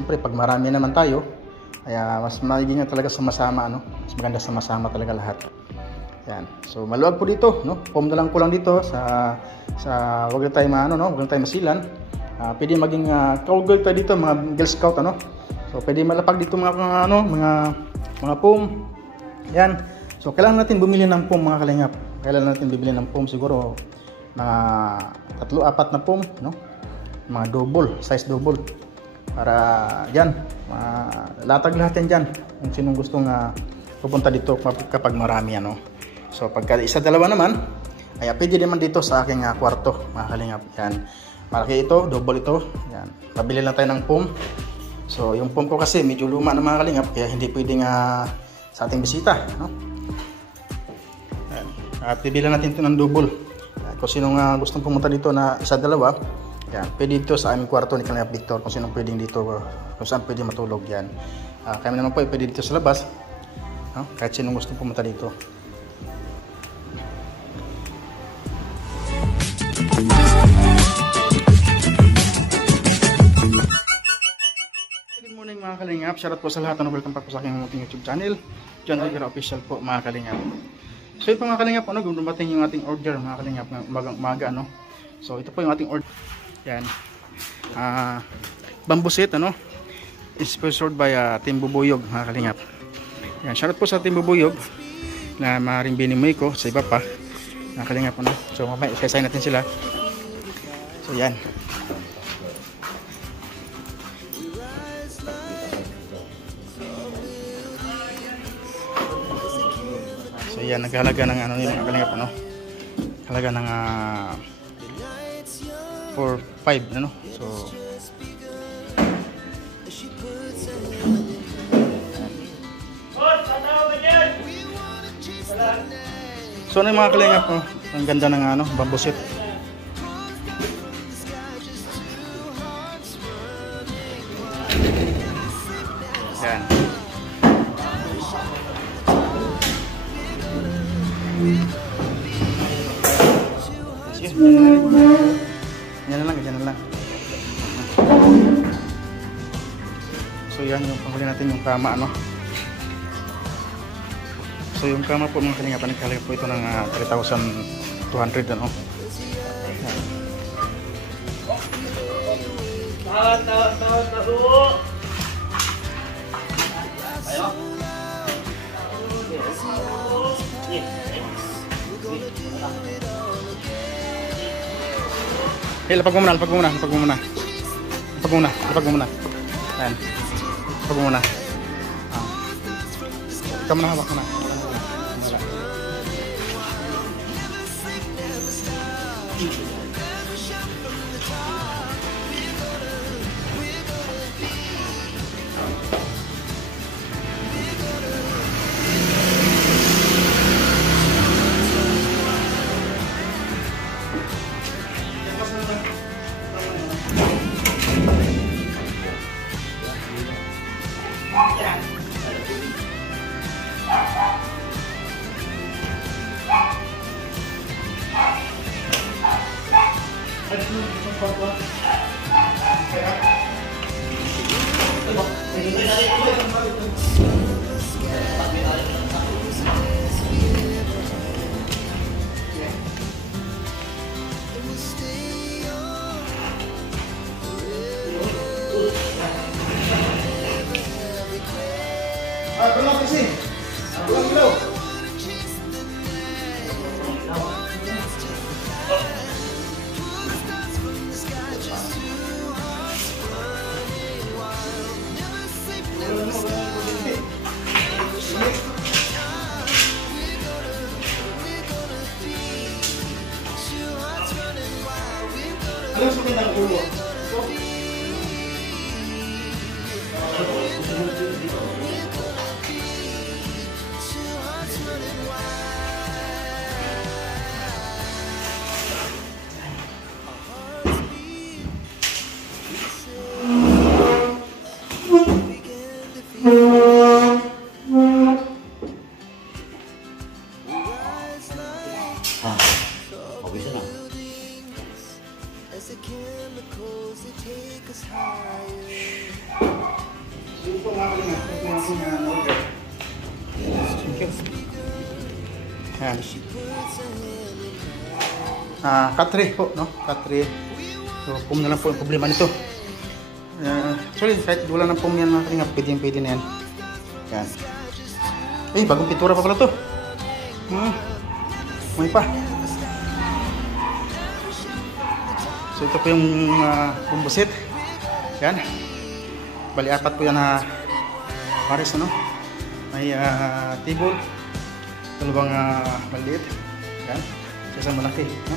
Siyempre pag marami naman tayo, kaya mas magiging talaga sama-sama, ano? Mas maganda sama-sama talaga lahat. Yan. So maluwag po dito, no? Foam na lang ko lang dito sa wag lang tayo wag lang tayo masilan. Pwede maging cowgirl tayo dito, mga Girl Scout, ano? So pwede malapag dito mga foam. Yan. So kailangan natin bumili ng foam, mga kalingap. Kailangan natin bibili ng foam siguro mga 3-4 na foam, no? Mga double, size double. Para diyan, latag lahat yan diyan. Kung sinong gustong pupunta dito kapag marami, ano. So pagka isa-dalawa naman, ay pwede naman dito sa aking kwarto, mga kalingap. Yan. Malaki ito, double ito. Yan. Pabili lang tayo ng foam. So yung foam ko kasi medyo luma na, mga kalingap, kaya hindi pwedeng sa ating bisita, no? Yan. Pibili natin ito ng double. Yan. Kung sinong gustong pumunta dito na isa-dalawa, yan, pwede dito sa aming kwarto ni Kalingap Victor. Kung sinong pwedeng dito, kung saan pwede matulog, yan. Kami naman po pwede dito sa labas, no? Kahit sinong gustong pumunta dito. Good morning, mga Kalingap. Shoutout po sa lahat. Welcome back po sa aking YouTube channel, John Rivera Official po, mga Kalingap. So ito, mga Kalingap, dumating yung ating order, mga Kalingap, umaga, ano. So ito po yung ating order. Yan. Bamboo set, ano. Sponsored by Team Bubuyog, mga Kalingap. Yan. Shoutout po sa Team Bubuyog na maaaring binimay ko sa iba pa, mga Kalingap, ano. So mamaya isa-sign natin sila. So yan. So yan, naghalaga ng yung mga Kalingap, ano. Halaga ng 4-5, ano. So so yung mga Kalingap, ang ganda ng bamboo set. Yan. Sige, yan na lang. So yan yung panghuli natin, yung kama, ano. So yung kama po, mga Kalingap, nagkalaga po ito ng 3,200, ano. Lapag mo muna. Yan. Lapag mo muna. Ikaw muna, hawak mo na. kalinga. Ito yung aking order. Thank you. Yan. Cut-3 po, no? Cut-3. So, pum na lang po yung problema nito. Sorry, kahit wala ng pum yan mga kalinga, pwede na yan. Yan. Bagong pintura pa pala to. May pa. So, ito po yung bumbusit. Yan. Bali, 4 po yan na pares, ano? May table. Dalawang maliit. Yan. Isang malaki, no?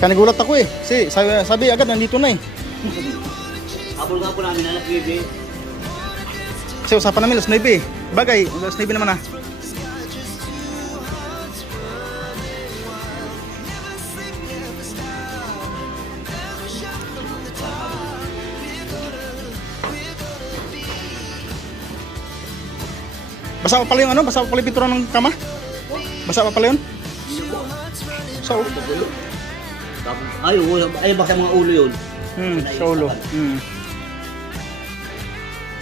Kaya nagulat ako eh. Sabi agad nandito na eh. Habol nga po namin alas 9. Kasi usapan namin alas 9 eh. Bagay, alas 9 naman ah. Basa pa pala yung ano? Basa pa pala yung pintura ng kama? Basa pa pala yun? So, ay baka mga ulo yun. Sa ulo.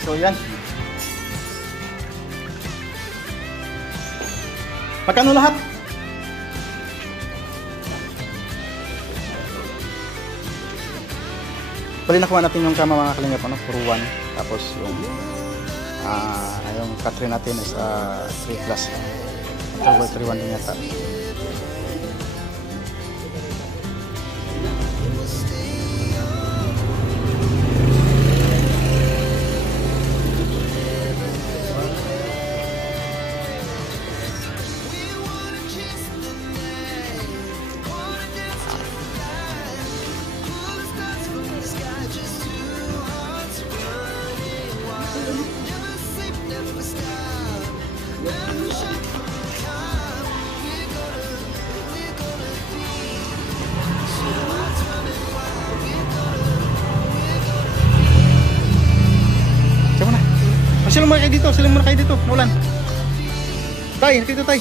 So yan. Magkano lahat? Bali nakuha natin yung kama mga kalingap, ano? For 1. Tapos yung cut-3 natin is 3 plus. Ito 3-1 din yata. Silong muna kayo dito, Nolan. Tay, dito tay.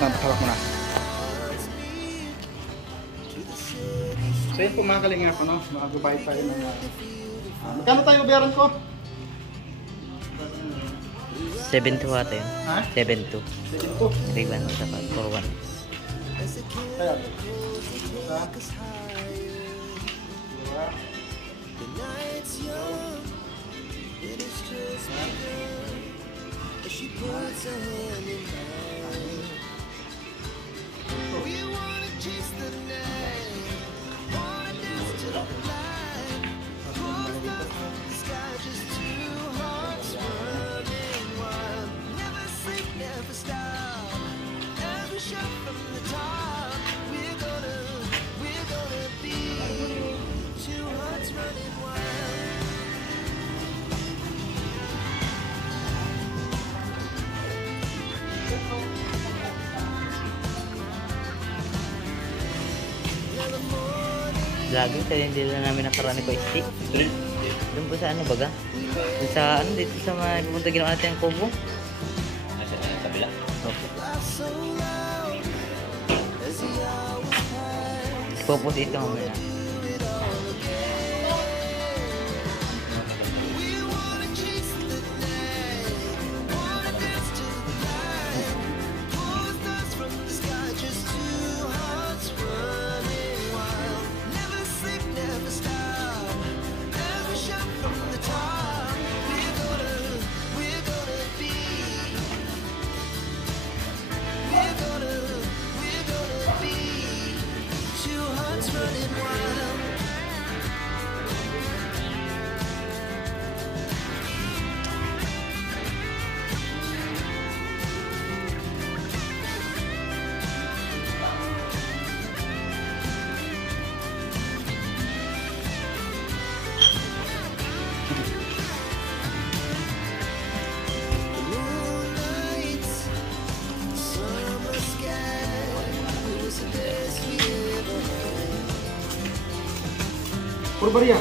Hawak mo na. So yun po mga kalingap, ano? Makagubay tayo ng magkano tayo bayaran ko? 7-2 ata yun. Ha? 7-2. 7-2. 3-1 sa 4-1. Kaya. She puts her hand in mine. We wanna chase the night, wanna dance to the light. Falling down from the sky, just two hearts running wild. Never sleep, never stop. Every shot from the top. We're gonna be two hearts running wild. Lagi kasi hindi lang namin nakaraan ko stick. Doon po sa ano baga? Doon sa ano dito sa mga pumunta ginawa natin ang Kobo. Nasa kabila. Okay. Focus ito mamaya. Running wild. Purbaria.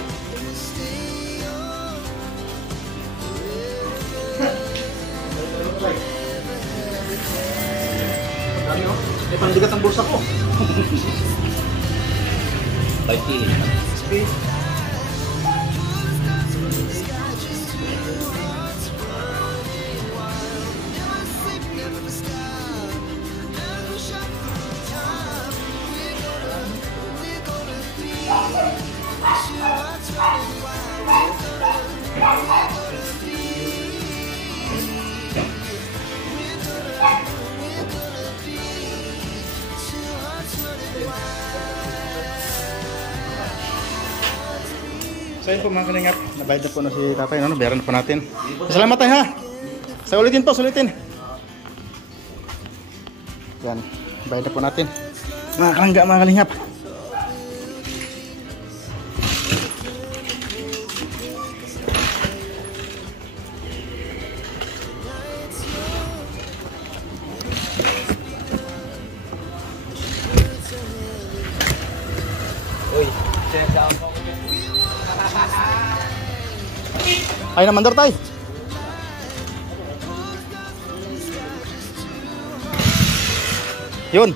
Dami oh. May pangbigat ang bulsa ko. 5 kg. Space. So yun po mga kalingap, nabayad na po na si tatay, no? Bayaran na po natin. Salamat tayo ha! Sa ulitin po, ulitin. Yan, bayad na po natin. Mga kalangga, mga kalingap. Uy, sinasama ko. Ay naman dar tay. Yun.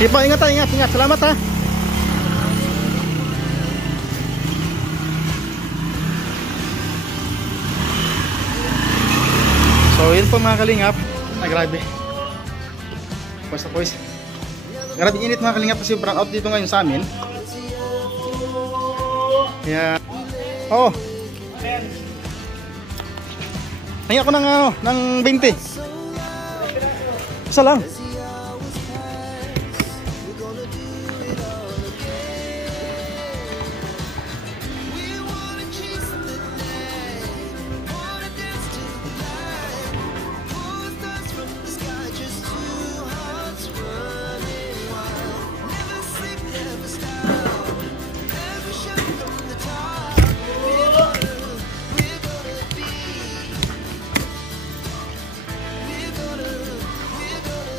Sige po, ingat, ingat. Salamat ha. So yun po mga kalingap. Ay grabe. Pues. Grabe init mga kalingap kasi brown out dito ngayon sa amin. Kaya oh. Hingi ako ng ng 20. Isa lang.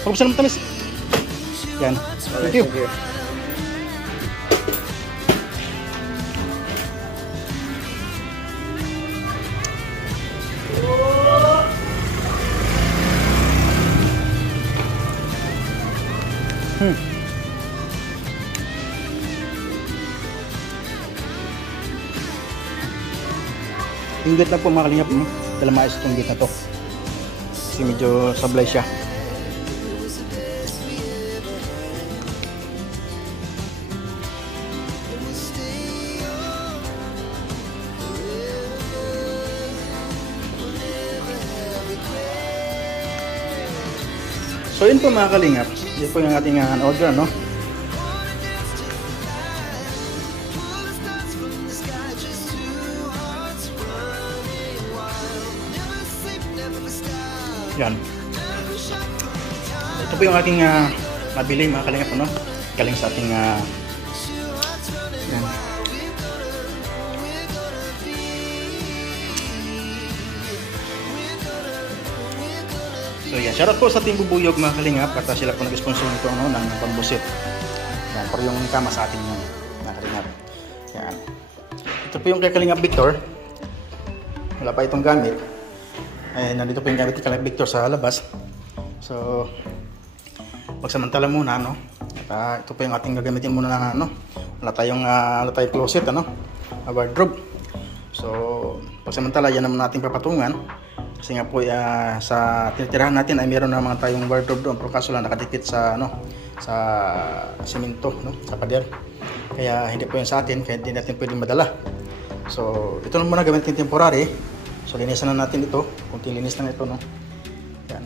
Pagpasan mo tamis. Yan. Thank you. Inggit lang po mga kalingap. Dala maayos itong git na to. Kasi medyo sablay siya. So yun po mga kalingap, yun po yung ating order, no? Yan. Ito po yung ating nabili mga kalingap, no? Galing sa ating yan. So yan, shoutout po sa Team Bubuyog mga kalingap at sila po nag-sponsor nito ng pambusit. Yan, para yung kama sa ating mga kalingap. Yan. Ito po yung kay Kalingap Victor. Wala pa itong gamit. Ay, nandito po yung gamit ni Kalingap Victor sa labas. So, magsamantala muna, no? At ito po yung ating gagamitin muna na, wala tayong closet, wardrobe. So, pagsamantala, yan naman natin papatungan. Kasi nga po sa tinitirahan natin ay meron naman tayong wardrobe doon, pero kaso lang nakadikit sa sa semento, sa pader. Kaya hindi po 'yan sa atin, kaya hindi natin pwedeng madala. So ito na muna gamitin temporary. So linisan na natin ito, kunting linis lang ito, Yan.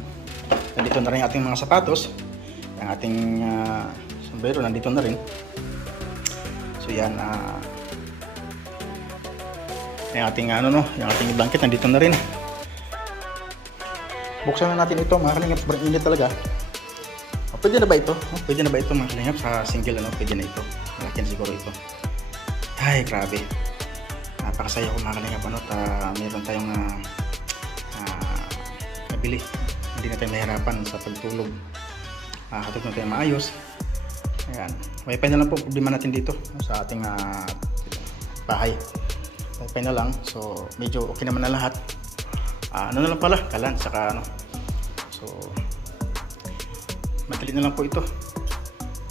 Nandito na rin ating mga sapatos. Ang ating sombrero nandito na rin. So yan yung ating yung ating blanket nandito na rin. Buksan na natin ito mga kalingap, sobrang init talaga. Pwede na ba ito? Pwede na ba ito mga kalingap sa single pwede na ito. Malaki na siguro ito. Ay grabe. Napakasaya ko mga kalingap meron tayong nabili. Hindi na tayo mahirapan sa pagtulog. makakatok na tayo maayos. Ayan, wifi na lang po problema natin dito sa ating bahay. Wifi na lang, so medyo okay naman na lahat. Ano na lang pala, kalan, saka ano. So, madali na lang po ito.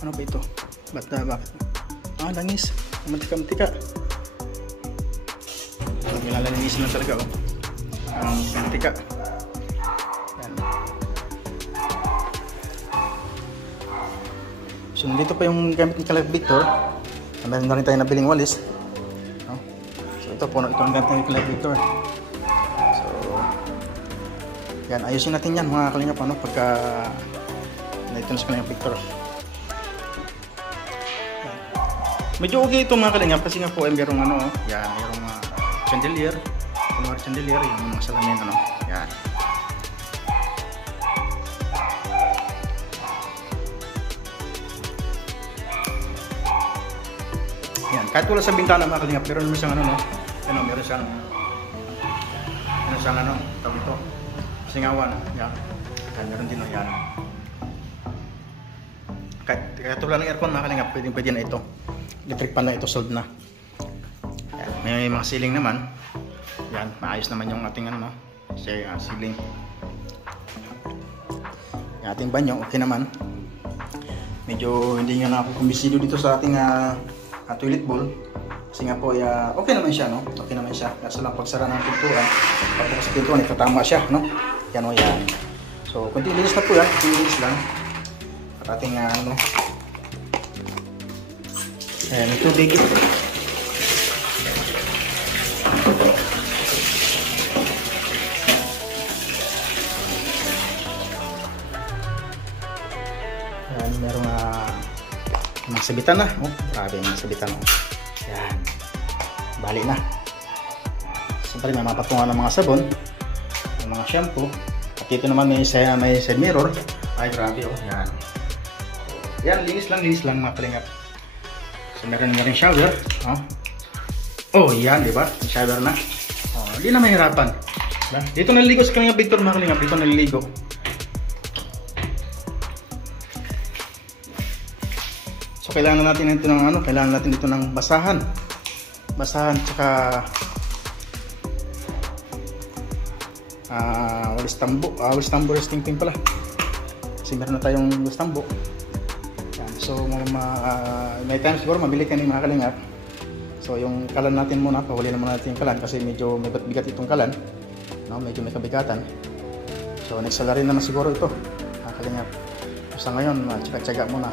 Ano ba ito? Bakit? Langis. Mantika-mantika. Nilalanisin lang talaga, oh. Ang mantika. Yan. So, nandito pa yung gamit ni Kalab Victor. Meron na rin tayo nabiling walis. No? So, ito po, ito ang gamit ni Kalab Victor. So, yan, ayusin natin yan mga kalingap, ano, pagka ito na sa Kalab Victor. Yan. Medyo okay ito mga kalingap kasi nga po ay merong ano, yan, merong chandelier. Kunwari chandelier, yung mga salamin, ano, yan. Kahit wala sa bintana mga kalingap, meron naman siyang ano, no? Ano, meron siyang ano, tawag ito, singawan, yan. Meron din, no, yan. Kahit wala ng aircon mga kalingap, pwede na ito. Electric pan na ito, solved na. Yan. May mga ceiling naman. Yan, maayos naman yung ating ano, no? Ceiling. Yung ating banyo, okay naman. Medyo hindi nga na ako kumbisido dito sa ating toilet bowl kasi nga po okay naman siya, no? Okay naman siya. Kaso lang pagsara ng pintuan, pagbukas sa pintuan itatama siya, no? Yan o yan. So kunti linis na po yan, kunti linis lang at ating ano, ayan, ito tubig. Ayan, merong mga sabitan na, oh, grabe mga sabitan, oh. Yan, bali na. Siyempre may mga patungan ng mga sabon, ng mga shampoo, at dito naman may side mirror. Ay grabe, oh, yan. So, yan, linis lang mga kalingap. So meron shower, oh. Oh, yan, di ba? May shower na. Oh, hindi na mahirapan. Dito naliligo sa Kalingap Victor mga kalingap, dito naliligo. So kailangan natin ito ng ano, kailangan natin dito ng basahan. Basahan tsaka walis tambo resting pin pala. Kasi meron na tayong walis tambo. Yan. So may time siguro mabili ka ni mga kalingap. So yung kalan natin muna, pahuli naman natin yung kalan kasi medyo may bigat itong kalan. No, medyo may kabigatan. So next salary naman siguro ito. Mga kalingap. So sa ngayon, tsaga-tsaga muna.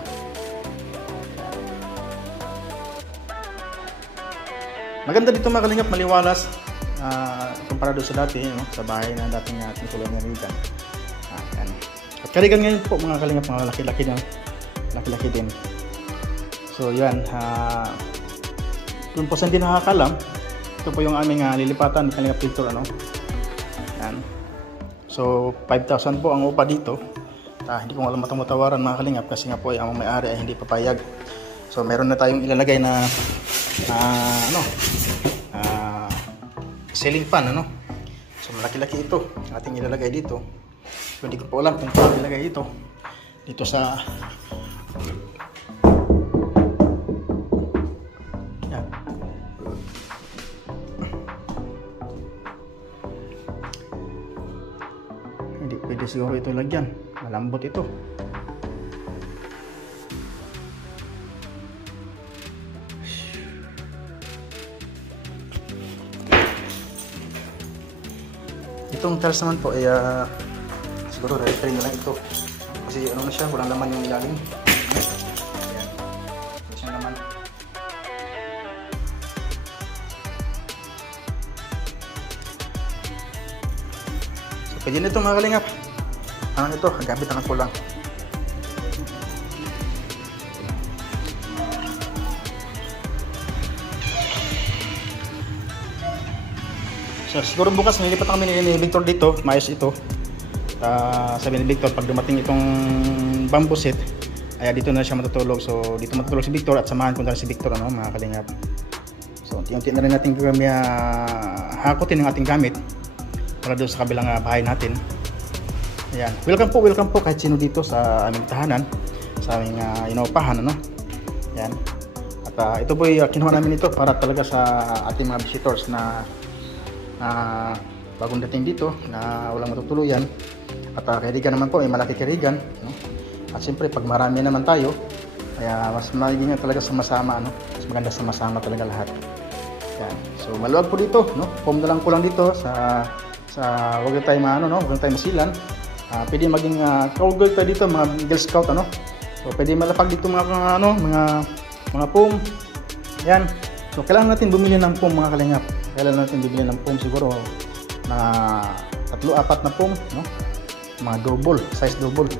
Maganda dito mga kalingap, maliwalas kumpara doon sa dati, no? Sa bahay na dating ating tulad ng Rigan. At Karigan ngayon po mga kalingap, mga laki-laki din. So yan, kung po saan din nakakalam, ito po yung aming lilipatan ng Kalingap Victor, ano? Yan. So 5,000 po ang upa dito. Hindi ko alam matawatawaran mga kalingap kasi nga po ang may-ari ay hindi papayag. So meron na tayong ilalagay na ceiling fan, ano? So malaki-laki ito ating ilalagay dito. So hindi ko po alam kung paano ilalagay ito dito sa yan. Hindi pwede siguro ito lagyan, malambot ito. Itong tiles naman po ay siguro repair na lang ito kasi ano na siya, walang laman yung ilalim. Ayan, wala siyang laman. So pwede na ito mga kalingap. Ano ito, gamit na lang ko lang. So, siguro bukas nilipat kami ni Victor dito, maayos ito. Sabi ni Victor, pag dumating itong bamboo set, ay dito na siya matutulog. So, dito matutulog si Victor at samahan ko na si Victor, ano, mga kalingap. So, unti-unti na rin natin kami hakutin ng ating gamit para doon sa kabilang bahay natin. Ayan. Welcome po kahit sino dito sa aming tahanan, sa aming inuupahan, ano. Ayan. At ito po kinuha namin ito para talaga sa ating mga visitors na bagong dating dito na walang matutuluyan. At karigan naman po, may malaki karigan, no? At siyempre pag marami naman tayo, kaya mas magiging talaga sama-sama, ano. Mas maganda sama-sama talaga lahat. Ayan. So maluwag po dito, no. Foam na lang kulang dito sa wag na tayo wag na tayo masilan. Pwede maging cowgirl tayo dito, mga Girl Scout, ano. So pwede malapag dito mga foam. Yan. So kailangan natin bumili ng foam, mga kalingap. Kailangan natin bumili ng foam siguro na 3-4 na foam, no? Mga double, size double.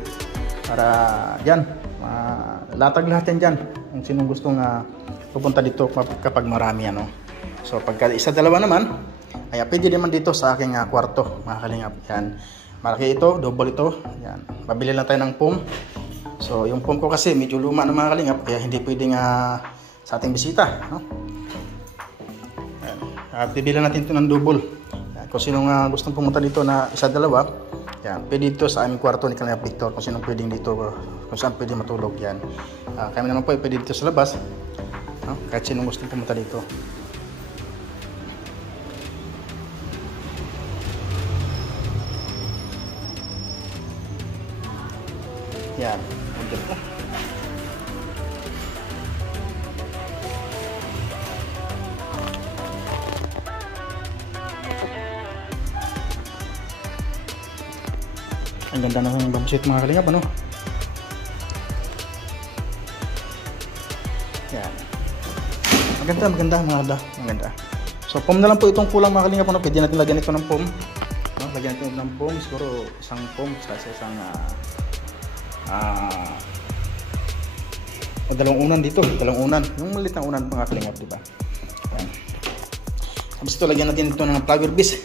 Para yan, latag lahat yan dyan. Kung sinong gustong pupunta dito kapag marami, ano. So pagka isa-dalawa naman, ay pwede naman dito sa aking kwarto, mga kalingap. Yan. Malaki ito, double ito. Yan. Pabili lang tayo ng foam. So, yung foam ko kasi medyo luma ng mga kalingap, kaya hindi pwedeng sa ating bisita, no? Yan. Bibili natin ito ng double. Yan. Kung sino gustong pumunta dito na isa-dalawa, yan, pwede dito sa aming kwarto ni Kalingap Victor. Kung sino pwedeng dito, kung saan pwede matulog, yan. Kami naman po pwede dito sa labas, no? Kahit sino gustong pumunta dito. Yan. Ang ganda ng bambusit, mga kalingap, ano? Yan. Maganda. So foam na lang po itong kulang, mga kalingap, ano? Pwede natin lagyan ito ng foam, no? Lagyan ito ng foam, siguro isang foam sa isang dalawang unan dito, yung maliit na unan, mga kalingap, diba? Ayan. Tapos ito, lagyan natin ito ng flower base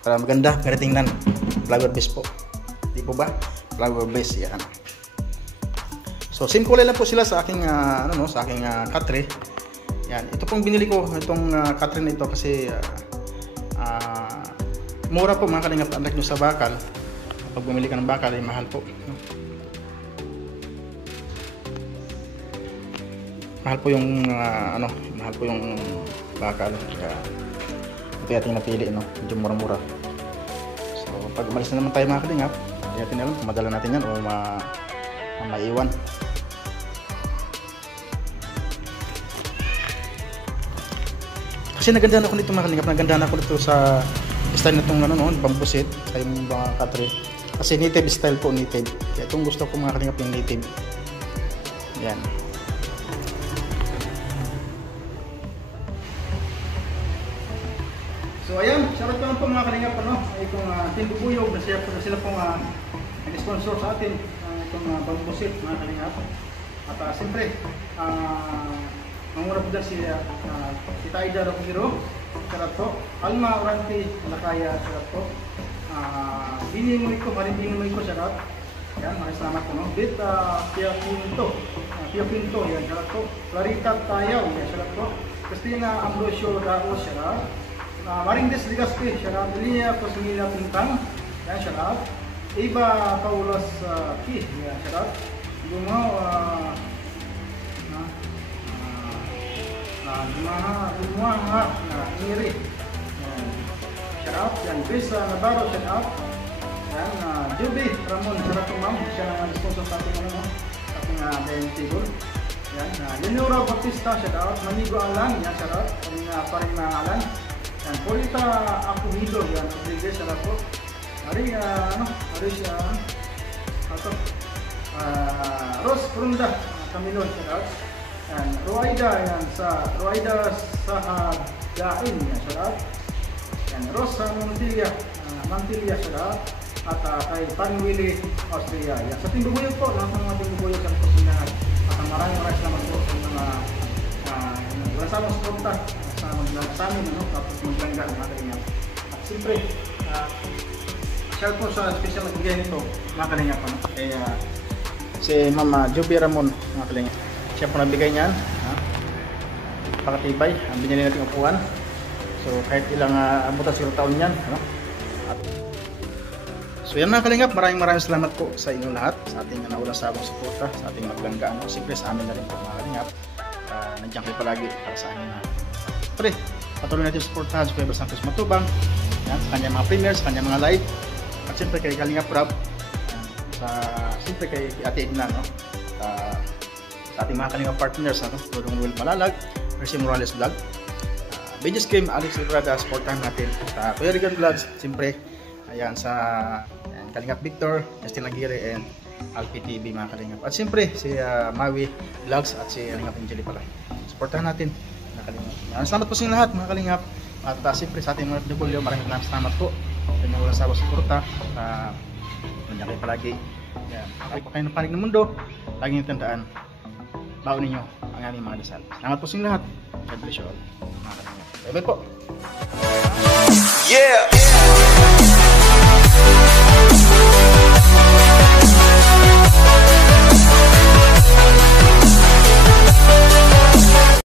para maganda, para tingnan. Flower base po, di po ba? Flower base, yan. So same kulay lang po sila sa aking sa aking katre. Yan, ito pong binili ko, itong katre na ito kasi mura po, mga kalingap, unlike nyo sa bakal. Pag bumili ka ng bakal ay mahal po, no? Mahal po yung bakal. Kaya ito ating napili, no? Medyo mura-mura. So pag umalis na naman tayo, mga kalingap, hindi natin alam kung madala natin yan o maiwan. Kasi nagandahan ako nito, mga kalingap, nagandahan ako nito sa style na itong bambusit sa yung mga katre. Kasi native style po, native. Kaya itong gusto ko, mga kalingap, yung native. Yan. So ayan, shoutout ko lang po, mga kalingap, itong Team Bubuyog na sila pong nag-sponsor sa atin itong bambusit, mga kalingap. At siyempre, mangura po dyan si Taida Rockero, shoutout po. Alma Oranti Lakaya, shoutout po. Binimoy ko, shoutout. Yan, maraming salamat po, no? Bit Pia Pinto, yan, shoutout po. Clarita Tayaw, yan, shoutout po. Christina Ambrosio Daos, shoutout. Maringdes Ligaspi, shoutout. Elia Cosmila Pintang, yan, shoutout. Eva Paulos Ki, yan, shoutout. Gumaw Gumaha Ngiri, shoutout. Yan, Chris Navarro, shoutout. Yan, Juby Ramon, shoutout po, ma'am. Siya ang sponsor sa ating dining table. Yan, Leonora Bautista, shoutout. Manigo Alan, yan, shoutout. Paring na Alan. Yan, Polita Akuhido, yan, Rodriguez, shoutout po. Rose Prunda Camilon, shoutout. Yan, Ruaida, yan, Ruaida Sahadain, yan, shoutout. Yan, Rosa Mantilla, shoutout. At kay Panwili, Austria. Yan, sa Team Bubuyog po, lahat ng mga Team Bubuyog sa Pusinahan. At maraming salamat po sa mga nasamang suporta sa amin, tapos maglangga ng mga kalingap. At siyempre, shout po sa special nagbigay nito, mga kalingap, kaya si Mama Juby Ramon, mga kalingap. Siya po nagbigay niyan, pakatibay, ang binili natin upuan. So kahit ilang abutan siguro taon yan, So yan mga kalingap, maraming salamat po sa inyo lahat sa ating naulang sabong suporta, sa ating maglangga. Siyempre sa amin na rin po mga kalingap. Nandiyan kayo palagi para sa amin na. Pre, patuloy natin suportahan si Kuya Bal Santos Matubang. Yan, sa kanyang mga premiere, sa kanyang mga live. At siyempre kay Kalingap Rob. Siyempre kay Ate Edna, no? Sa ating mga Kalingap partners, no? Tulong Will Malalag, Mercy Morales Vlog. Bejes Game, Alex Ibrada, supportahan natin. Sa Kuya Regan Vlogs, siyempre. Ayan, sa Kalingap Victor, Justin Aguirre, and Alpi TV mga Kalingap. At siyempre si Maui Vlogs at si Kalingap Angeli pala. Supportahan natin mga Kalingap. Salamat po sa inyo lahat mga Kalingap. At siyempre sa ating mga FW, maraming salamat po. Kanya walang sawa suporta. Nandiyan kayo palagi. Ayan, kahit pa kayo ng panig ng mundo, lagi nyo tandaan, baon ninyo ang aming mga dasal. Salamat po sa inyo lahat. God bless you all mga Kalingap. Bye bye po. Yeah.